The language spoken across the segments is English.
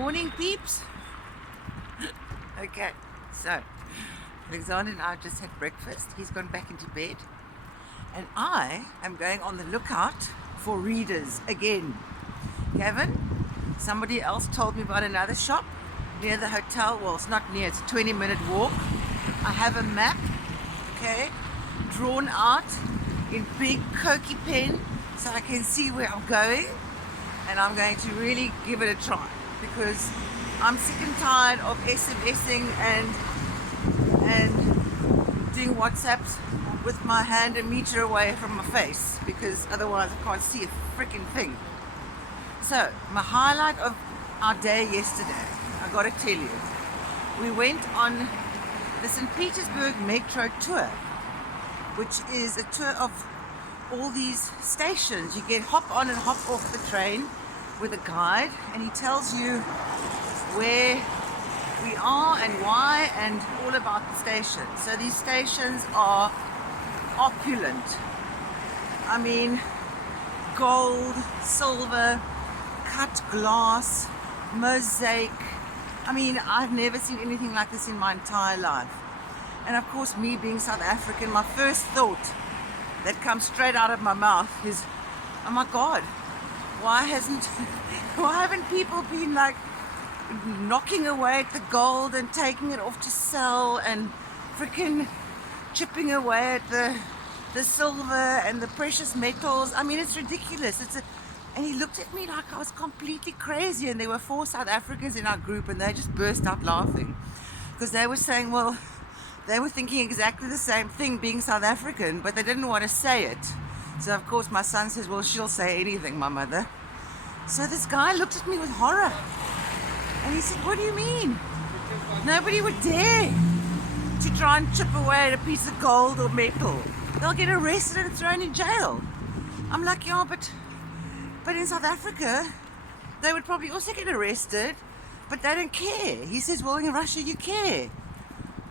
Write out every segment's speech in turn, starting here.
Morning, peeps. Okay, so Alexander and I just had breakfast. He's gone back into bed, and I am going on the lookout for readers again. Gavin, somebody else told me about another shop near the hotel. Well, it's not near, it's a 20-minute walk. I have a map, okay, drawn out in big Koki pen so I can see where I'm going, and I'm going to really give it a try because I'm sick and tired of SMSing and doing WhatsApps with my hand a meter away from my face, because otherwise I can't see a freaking thing. So, my highlight of our day yesterday, I gotta tell you, we went on the St. Petersburg metro tour, which is a tour of all these stations. You get hop on and hop off the train with a guide, and he tells you where we are and why and all about the stations. So these stations are opulent. I mean, gold, silver, cut glass, mosaic. I mean, I've never seen anything like this in my entire life. And of course, me being South African, my first thought that comes straight out of my mouth is, oh my God, why haven't people been like knocking away at the gold and taking it off to sell and freaking chipping away at the silver and the precious metals? I mean, it's ridiculous. And he looked at me like I was completely crazy, and there were 4 South Africans in our group, and they just burst out laughing because they were saying, well, they were thinking exactly the same thing being South African, but they didn't want to say it. So of course my son says, well, she'll say anything, my mother. So this guy looked at me with horror, and he said, what do you mean? Nobody would dare to try and chip away at a piece of gold or metal. They'll get arrested and thrown in jail. I'm like, yeah, but in South Africa, they would probably also get arrested, but they don't care. He says, well, in Russia, you care.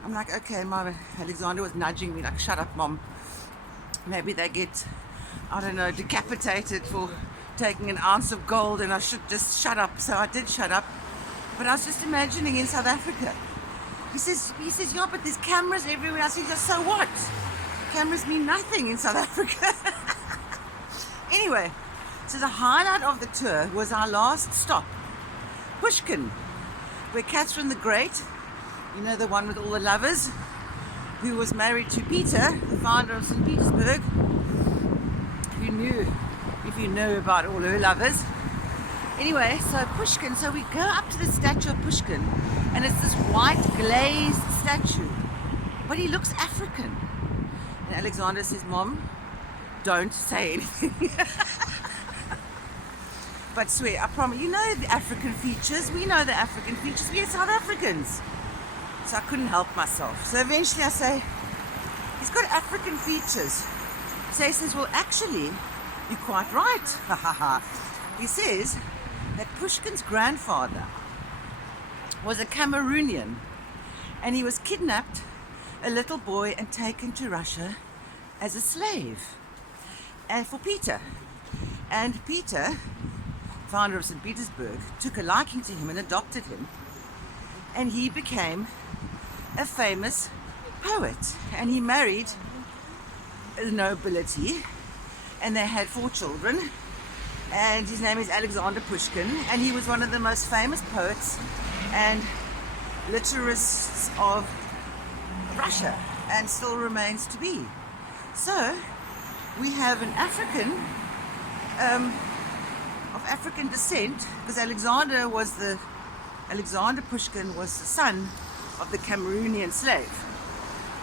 I'm like, okay, Mom. Alexander was nudging me like, shut up, Mom. Maybe they get, I don't know, decapitated for taking an ounce of gold, and I should just shut up. So I did shut up. But I was just imagining in South Africa. He says, yeah, but there's cameras everywhere. I said, so what? Cameras mean nothing in South Africa. Anyway, so the highlight of the tour was our last stop, Pushkin, where Catherine the Great, you know, the one with all the lovers, who was married to Peter, the founder of St. Petersburg, if you know about all her lovers. Anyway, so Pushkin, so we go up to the statue of Pushkin, and it's this white glazed statue, but he looks African. And Alexander says, Mom, don't say anything. But swear, I promise, you know the African features, we know the African features, we are South Africans. So I couldn't help myself. So eventually I say, he's got African features. So he says, well, actually, you're quite right. He says that Pushkin's grandfather was a Cameroonian, and he was kidnapped, a little boy, and taken to Russia as a slave. And for Peter. And Peter, founder of St. Petersburg, took a liking to him and adopted him. And he became a famous poet, and he married the nobility, and they had 4 children, and his name is Alexander Pushkin, and he was one of the most famous poets and literasts of Russia, and still remains to be. So we have an African of African descent, because Alexander Pushkin was the son of the Cameroonian slave.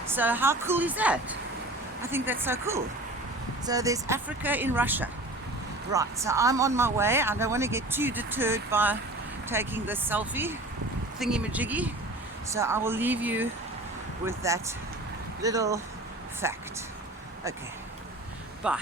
So how cool is that? I think that's so cool. So there's Africa in Russia. Right, so I'm on my way. I don't want to get too deterred by taking this selfie thingy-majiggy. So I will leave you with that little fact. Okay, bye.